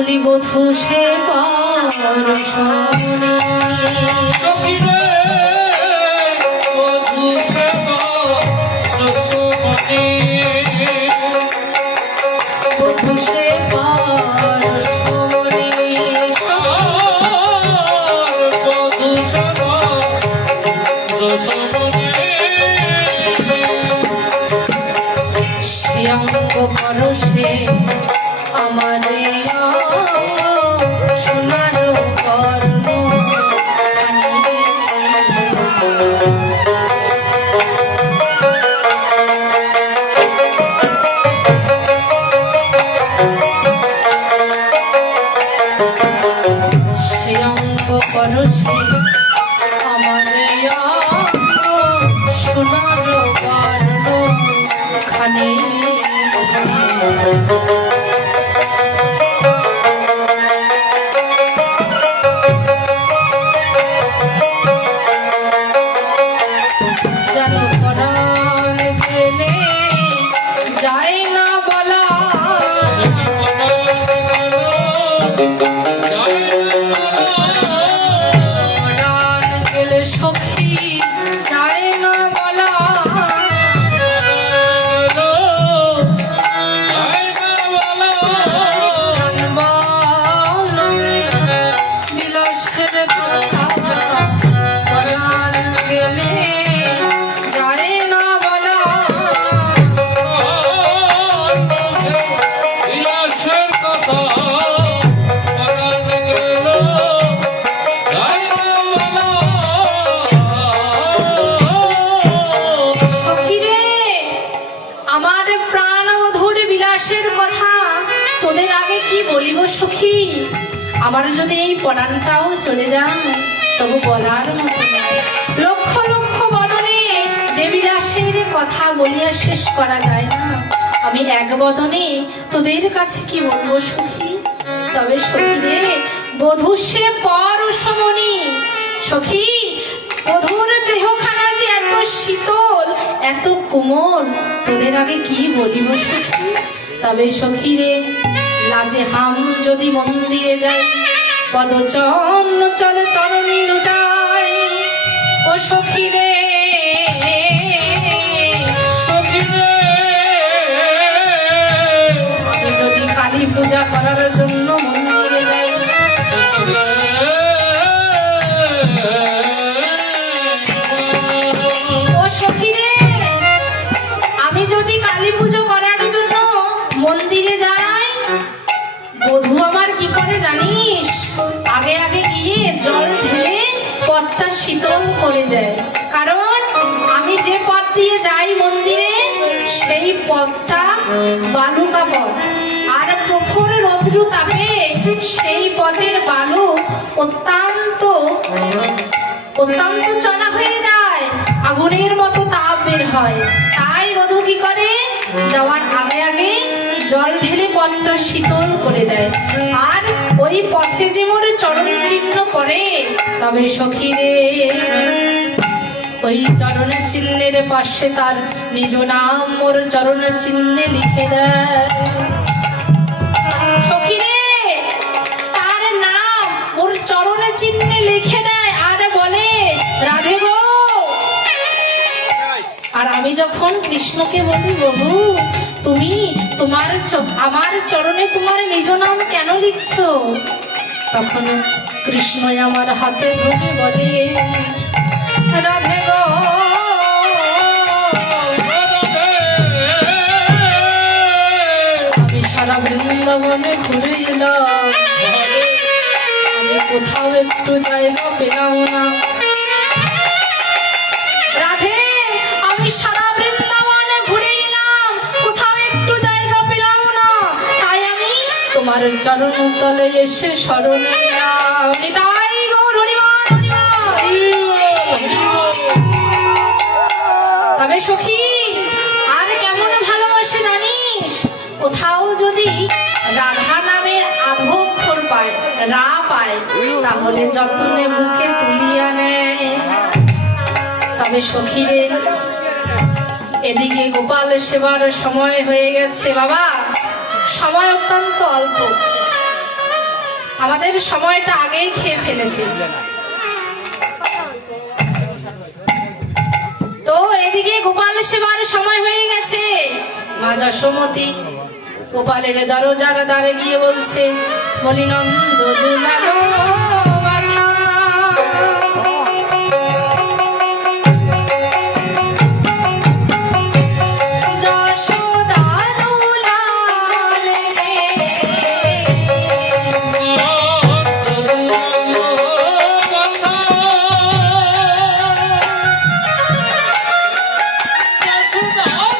বলি বধূ সে পরশমণি বধূ সে পরশমণি বধূ সে পরশমণি বধূ সে পরশমণি সে অঙ্গ পরশে আমার সোনার কর্ণ সে অঙ্গ পরশে আমার সোনার কর্ণ খানে জানো পরাণ গেলে যায় না বলা পরাণ গেলে সখী যায় না বলা বিলাসের কথা পরাণ গেলে যায় না বলা বিলাসের কথা পরাণ গেল যায় না বলা। সখীরে আমার প্রাণবধূর বিলাসের কথা তোদের আগে কি বলিব সখী, আমার যদি এই পরাণটাও চলে যায় তবু বলার মতো নয়। লক্ষ লক্ষ বদনে যে বিলাসের কথা বলিয়া শেষ করা যায় না, আমি এক বদনে তোদের কাছে কি বলবো সখী। তবে সখী রে বধূ সে পরশমণি, সখী বধূর দেহখানা যে এত শীতল এত কোমল, তোদের আগে কি বলিব সখী। তবে সখী রে লাজে হাম যদি মন্দিরে যাই, পদচন্ন চলে তরণী লুটাই। ও সখী রে আমি যদি কালী পূজা করার জন্য মন্দিরে যাই, ও সখী রে আমি যদি কালী পুজো করার জন্য মন্দিরে যাই, বধূ আমার কি করে জানিস, আগে আগে গিয়ে জল ঢেলে পথটা শীতল করে দেয়। কারণ আমি যে পথ দিয়ে যাই মন্দিরে সেই পথটা বালুকা পথ, আর প্রখর রৌদ্র তাপে সেই পথের বালু অত্যন্ত চড়া হয়ে যায়, আগুনের মতো তাপ বের হয়। তাই বধূ কি করে যাওয়ার আগে আগে জল ঢেলে পথটা শীতল করে দেয়, আর ওই পথে যে মোর চরণ চিহ্ন পড়ে। তবে সখী রে ওই চরণ চিহ্নের পাশে তার নিজ নাম মোর চরণ চিহ্নে লিখে দেয়। সখী রে তার নাম মোর চরণ চিহ্নে লিখে দেয় আর বলে রাধে গো। আর আমি যখন কৃষ্ণকে বলি বহু তুমি আমার চরণে তোমার নিজ নাম কেন লিখছো, তখন কৃষ্ণ আমার হাতে ধরে বলে রাধে গো আমি সারা বৃন্দাবনে ঘুরে এলাম, আমি কোথাও একটু জায়গা পেলাম না। রাধে আমি সারা বৃন্দাবনে ঘুরে এলাম, কোথাও একটু জায়গা পেলাম না, তাই আমি তোমার চরণ তলে এসে শরণ নিলাম। নিতাই গৌর হরিবল হরিবল। তবে সখী আর কেমন ভালোবাসে জানিস, কোথাও যদি রাধা নামের আধক্ষর পায়, রা পায়, তাহলে যত্নে বুকে তুলিয়া নেয়। তবে সখীরে এদিকে গোপাল সেবার সময় হয়ে গেছে বাবা, সময় অত্যন্ত অল্প। আমাদের সময়টা আগেই খেয়ে ফেলেছে। তো এদিকে গোপাল সেবার সময় হয়ে গেছে। মা যশোমতী গোপালের দরজার দ্বারে গিয়ে বলছে, বলি নন্দ দুলালো বাছা, যশোদা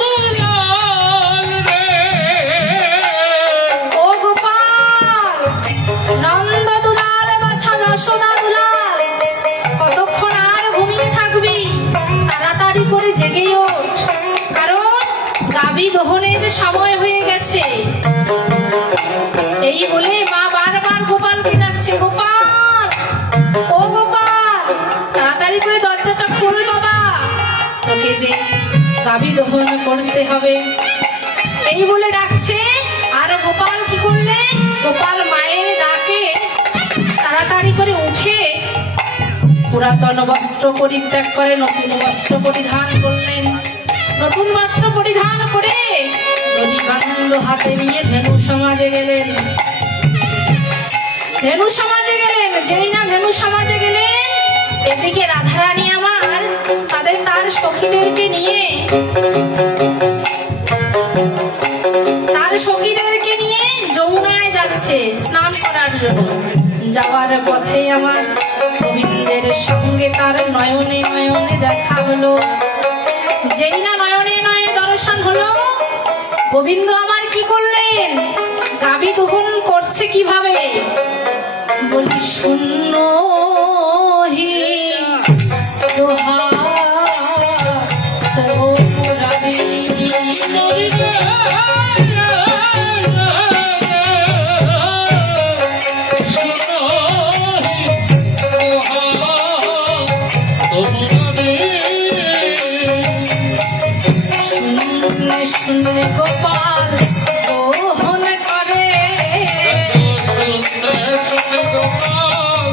দুলাল রে, ও গোপাল, নন্দ দুলাল বাছা যশোদা দুলাল, কতক্ষণ আর ঘুমিয়ে থাকবি? তাড়াতাড়ি করে জেগে ওঠ, কারণ গাভী দহনের সময় হয়ে গেছে। এই বলে মা বারবার গোপালকে ডাকছে, গোপাল, ও গোপাল, তাড়াতাড়ি করে দরজাটা খুল বাবা, তোকে যে গাভী দহন করতে হবে। এই বলে ডাকছে। আর গোপাল কি করলে? গোপাল মায়ের ডাকে তাড়াতাড়ি করে উঠে পুরাতন বস্ত্র পরিত্যাগ করে নতুন বস্ত্র পরিধান করলেন। নতুন বস্ত্র পরিধান করে দড়ি ভাণ্ড হাতে নিয়ে ধেনু সমাজে গেলেন। ধেনু সমাজে গেলেন। যেই না ধেনু সমাজে গেলেন, এদিকে রাধারানী আমার তার সখীদেরকে নিয়ে যমুনায় যাচ্ছে স্নান করার জন্য। যাওয়ার পথে আমার গোবিন্দের সঙ্গে তার নয়নে নয়নে দেখা হলো। যেই না নয়নে নয়নে দর্শন হলো, গোবিন্দ আমার কি করলেন? গাভী দহন করছে কিভাবে? বলি শূন্য হি দোহা তো মুরারি, শুনলে গোপাল দহন করে, শুনলে গোপাল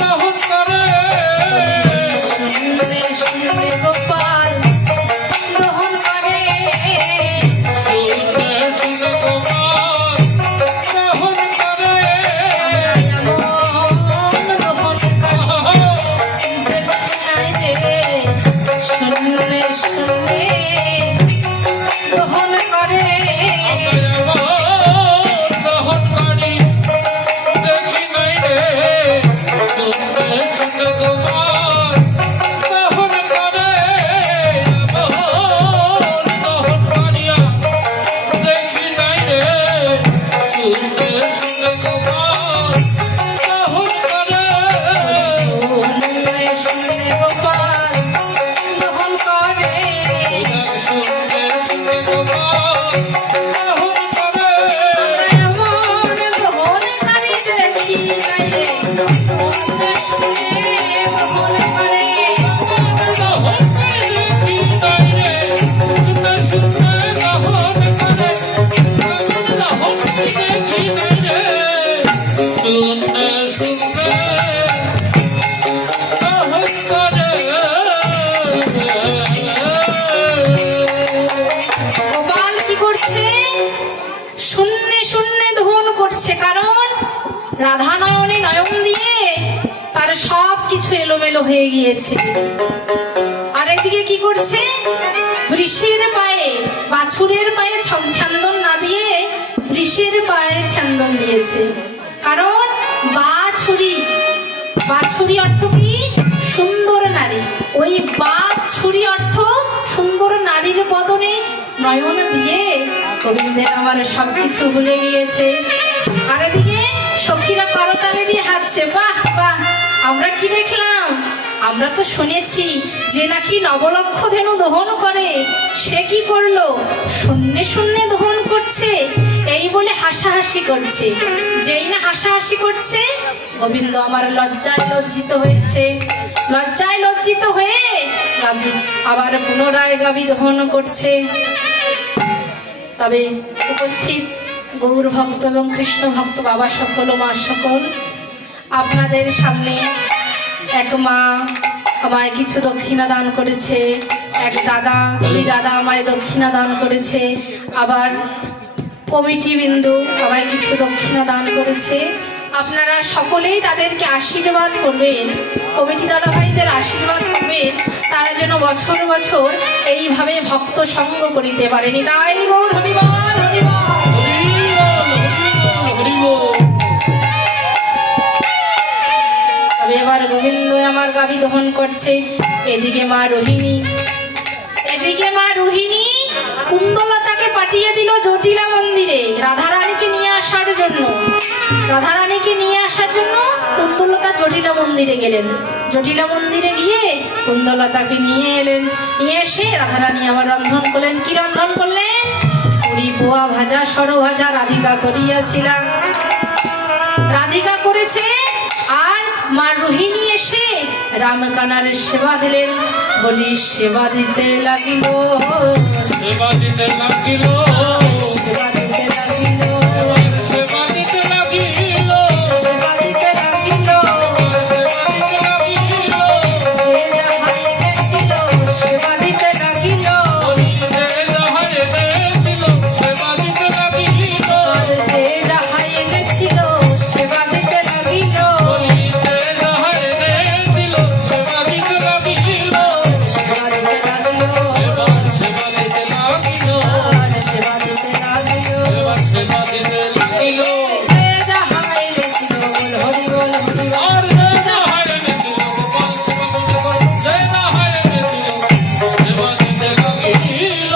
দহন করে, শুনলে শুনলে দহন করে। গোপাল কি করছে? শূন্যে শূন্যে দহন করছে, কারণ রাধা নয়নে নয়ন দিয়ে তার সব কিছু এলোমেলো হয়ে গিয়েছে। আর এদিকে কি করছে? বৃষের পায়ে, বাছুরের পায়ে ছন্দন না দিয়ে বৃষের পায়ে ছন্দন দিয়েছে। কারণ বাছুরি, বাছুরি অর্থ কি? সুন্দর নারী। ওই বাছুরি অর্থ সুন্দর নারীর বদনে নয়ন দিয়ে গোবিন্দের আমার সবকিছু ভুলে গিয়েছে। আর এদিকে সখীরা করতালি দিয়ে হাঁটছে। বাহ বাহ, আমরা কি দেখলাম? আমরা তো শুনেছি যে নাকি নবলক্ষ ধেনু দহন করে, সে কি করলো? শূন্যে শূন্যে দহন করছে। এই বলে হাসাহাসি করছে। যেই না হাসাহাসি করছে, গোবিন্দ আমার লজ্জায় লজ্জিত হয়েছে। লজ্জায় লজ্জিত হয়ে গাভী আবার পুনরায় গাভী দহন করছে। তবে উপস্থিত গৌর ভক্ত এবং কৃষ্ণ ভক্ত বাবা সকল ও মা সকল, আপনাদের সামনে এক মা আমায় কিছু দক্ষিণা দান করেছে, এক দাদা, এই দাদা আমায় দক্ষিণা দান করেছে, আবার কমিটি বিন্দু আমায় কিছু দক্ষিণা দান করেছে। আপনারা সকলেই তাদেরকে আশীর্বাদ করবেন, কমিটি দাদা ভাইদের আশীর্বাদ করবেন, তারা যেন বছর বছর এইভাবে ভক্ত সঙ্গ করিতে পারেনি। তাই গৌর হরিবল হরিবল। তবে এবার গোবিন্দ আমার গাবি দহন করছে। এদিকে মা রোহিণী, কুন্দলতাকে পাঠিয়ে দিল জটিলা মন্দিরে রাধারানীকে নিয়ে আসার জন্য। কুন্দলতা জটিলা মন্দিরে গেলেন। জটিলা মন্দিরে গিয়ে কুন্দলতাকে নিয়ে এলেন। নিয়ে এসে রাধারানী আমার রন্ধন করলেন। কি রন্ধন করলেন? পুরি পোয়া ভাজা সর ভাজা রাধিকা করিয়াছিলাম, রাধিকা করেছে। আর মা রোহিণী এসে রামকানার সেবা দিলেন। বলি সেবা দিতে লাগিল, সেবা দিতে লাগিল, সেবা দিতে লাগিল, সেবা দিতে লাগিল, সেবা দিতে লাগিল। সেবা দিতে লাগিল, যে যাহাই গেছিল সেবা দিতে লাগিল, যে যাহাই গেছিল সেবা দিতে লাগিল, আর যে যাহাই গেছিল সেবা দিতে লাগিল, যে যাহাই গেছিল সেবা দিতে লাগিল, সেবা দিতে লাগিল, এবার সেবা দিতে লাগিল, আর সেবা দিতে লাগিল। এবার সেবা দিতে লাগিল, যে যাহাই গেছিল বল হরি বল হরি বল। আর যে যাহাই গেছিল গোপাল সেবা দিতে কর, যে যাহাই গেছিল সেবা দিতে লাগিল।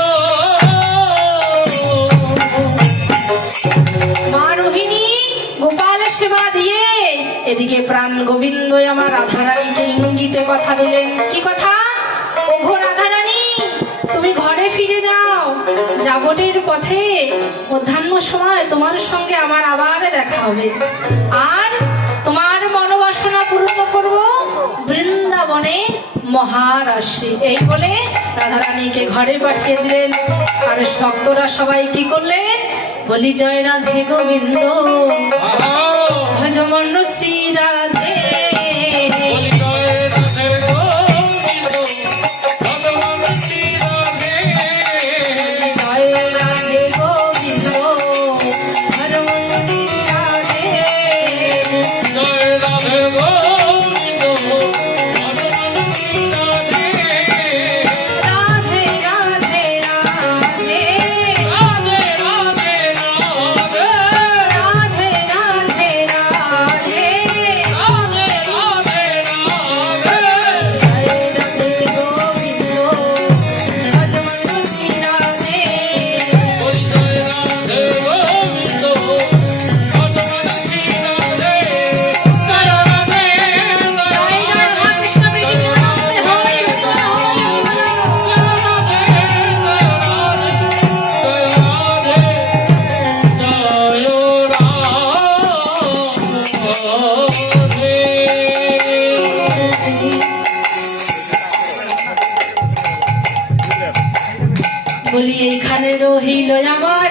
মা রোহিণী গোপালের সেবা দিয়ে এদিকে প্রাণ গোবিন্দ আমার রাধারানীকে ইঙ্গিতে কথা দিলেন। কি কথা? ওঘো রাধারানী, তুমি ঘরে ফিরে যাও। যাবনের পথে মধ্যাহ্ন সময় তোমার সঙ্গে আমার আবার দেখা হবে, আর তোমার মনোবাসনা পূর্ণ করব বৃন্দাবনে মহারাশি। এই বলে রাধারানীকে ঘরে পাঠিয়ে দিলেন। আর ভক্তরা সবাই কি করলেন? বলি জয় রাধে গোবিন্দ, ভজমন শ্রী রাধে, বলি জয় রাধে গোবিন্দ, ভগবান শ্রী রাধে, জয় রাধে গোবিন্দ, ভজমন শ্রী রাধে, জয় রাধে গোবিন্দ, ভগবান শ্রী রাধে, রাধে রাধে রাধে, রাধে রাধে রাধে, রাধে রাধে রাধে, রাধে রাধে রাধে, জয় রাধে গোবিন্দ, ভজমন শ্রী রাধে। বলি জয় রাধে গোবিন্দ, ভগবান শ্রী রাধে, জয় রাধে, জয় জয় রামকৃষ্ণ প্রীতি মহারাজ, হরি হরি বল, হরি হরি বল। বলি এইখানে রহিল আমার